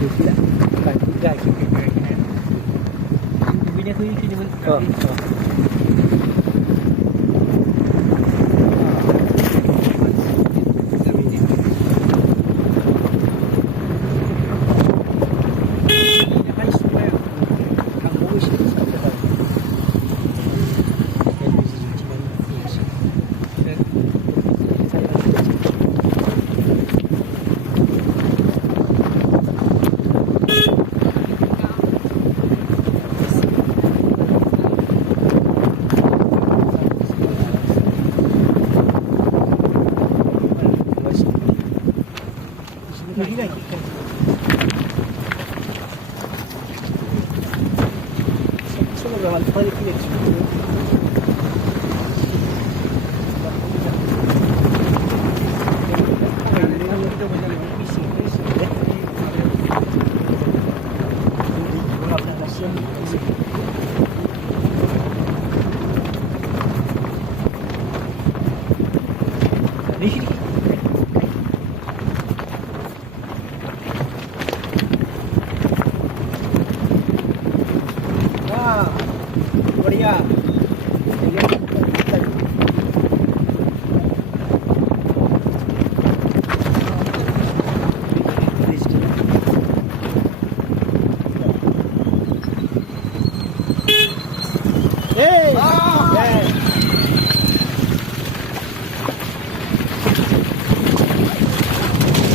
Tidak. Tidak. Ini aku ini pun.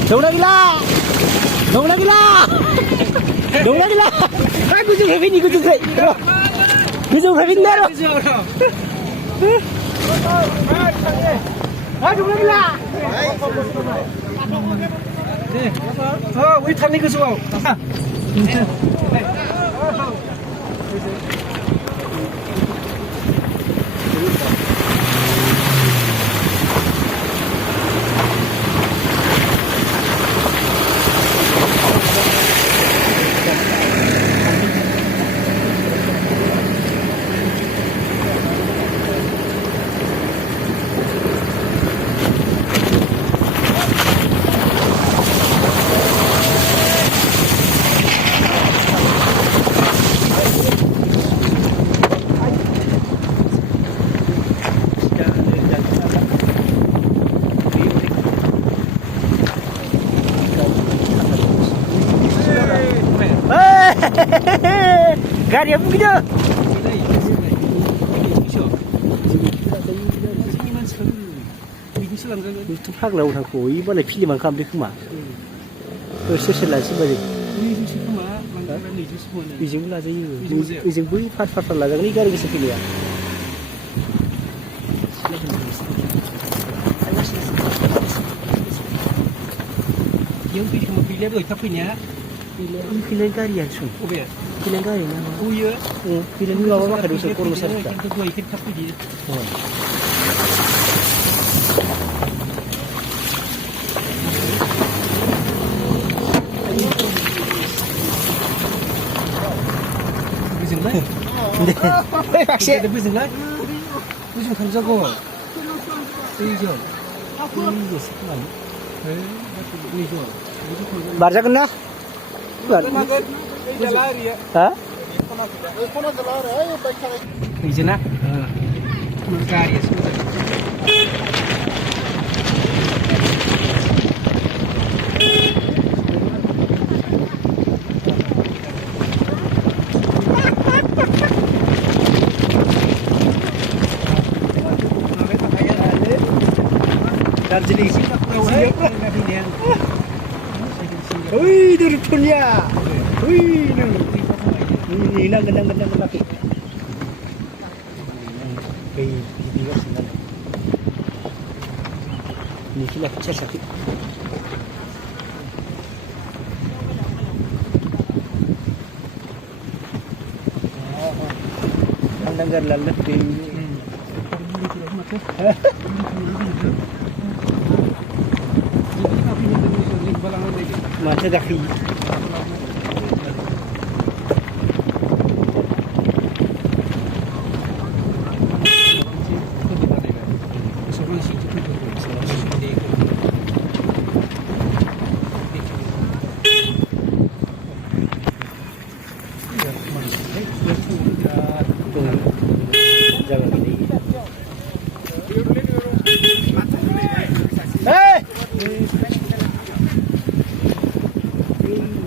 Đúng lagi lah. Đúng lagi lah. Đúng lagi lah. Aku juga ini, aku juga. Aku juga ini dah. Đúng lagi lah. Wait, thằng này cứ xuống. Gak dia begitu. Itu hak lah orang kau. Ibu lagi pilih makan dia kemana? Terus setelah sebalik. Ijing lah je. Ijing bui fat lah. Jangan ikan lagi sepilih ya. Yang pilih tu tapi ni. Pilih karian sun. Pilih karian. Oh ya. Pilih ni awak ada usaha kurus saja. Kita dua ikan tapi dia. Bising lah. Asyik. Ada bising lah. Bising kan jago. Ini sekarang. Ini jo. Baca kena? Hah? Ini na? Mencari semua. Darjeeling sih tak tahu siapa. Wih, dari punya. Wih, ini nang lagi. Ini sini. Ini sila kecil sakit. Dengar lalat di. Masa kaki.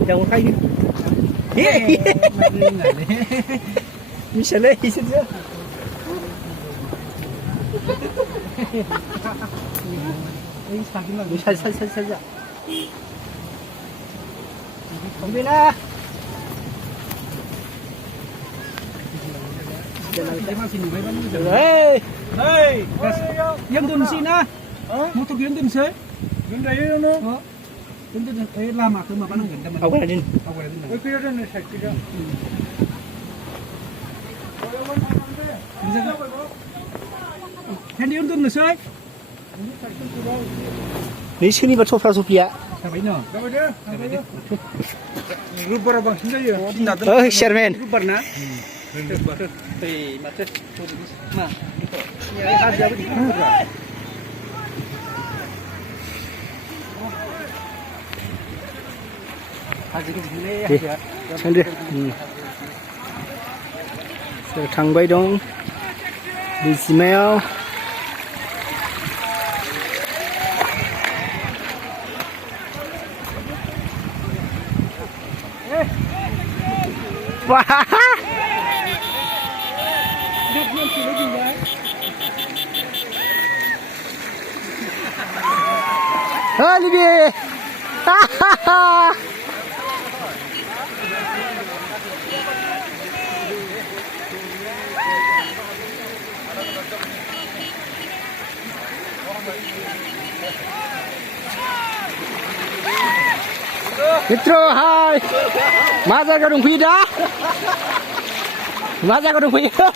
Jauh kayu. Misalnya saja. Bisa saja. Ambillah. Hei, yang dun sini, motor yang dun sih, yang dari mana? Yang dun, lama tu mana kan? Aku ada din. Aku ada din. Aku ada din sakit dah. Yang dun sih? Ni sini betul Sophia. Sampai no. Sampai dia. Rubber abang sini ya. Oh, Sherman. Rubber na. Mata. Nah, itu. Ya, ada apa di थांबाय दं दैजिमायाव Libya. Mitro, hai. Masa kau dong dah? Masa kau dong dah?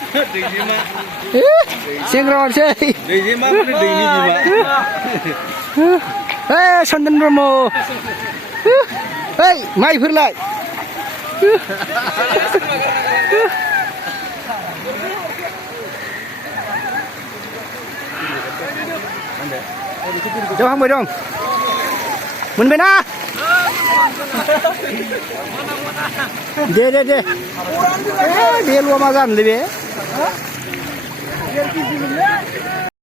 Sengron sih. Hei, Sandan Bromo. Hei, mai phir lại. Jauh hang dong. Mun bena. Deh. Dia luar mazan lebih.